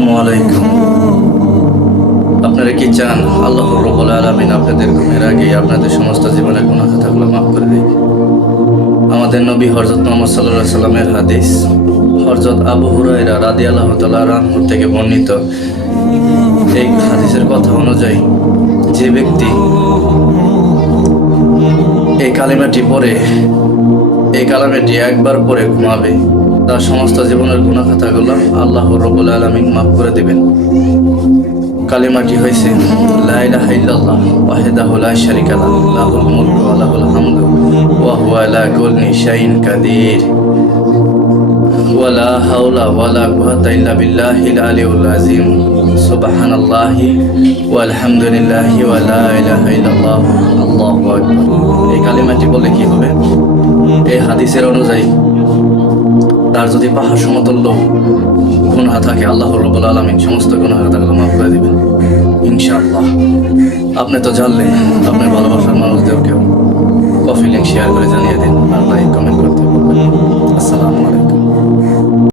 আসসালামু আলাইকুম। আপনারা কি চান আল্লাহ রব্বুল আলামিন আপনাদের ঘুমের আগে আপনাদের সমস্ত জীবনের গুনাহ খাতাগুলো মাফ করে দিন আমাদের নবী হরজত মুহাম্মদ আলাইহি সাল্লামের হাদিস হরজত আবু হুরায়রা রাদিয়াল্লাহু তাআলা আনহু থেকে বর্ণিত। এই হাদিসের কথা অনুযায়ী যে ব্যক্তি এই কালিমাটি পরে এই কালামেটি একবার পরে ঘুমাবে তার সমস্ত জীবনের গুণা খাতাগুলো আল্লাহ রবুল আলমিন মাফ করে দিবেন কালিমাটি হয়েছে লা ইলাহা ইল্লাল্লাহ ওয়াহদাহু লা শারিকা লাহু লাহুল মুলকু ওয়া লাহুল হামদু ওয়া হুয়া আলা কুল্লি শাইইন কাদির ولا حول ولا قوة إلا بالله العلي العظيم سبحان الله والحمد لله ولا إله إلا الله الله أكبر এই কালিমাটি বলে কি হবে এই হাদিসের অনুযায়ী তার যদি পাহাড় সমতুল্য গুণা থাকে, আল্লাহ রবুল আলমিন সমস্ত গুণাহার তাকে মাফ করে দেবেন। ইনশাআল্লাহ। আপনি তো জানলেন, আপনি ভালোবাসার মানুষদেরকেও কফি লিঙ্ক শেয়ার করে জানিয়ে দিন আর লাইক কমেন্ট করতে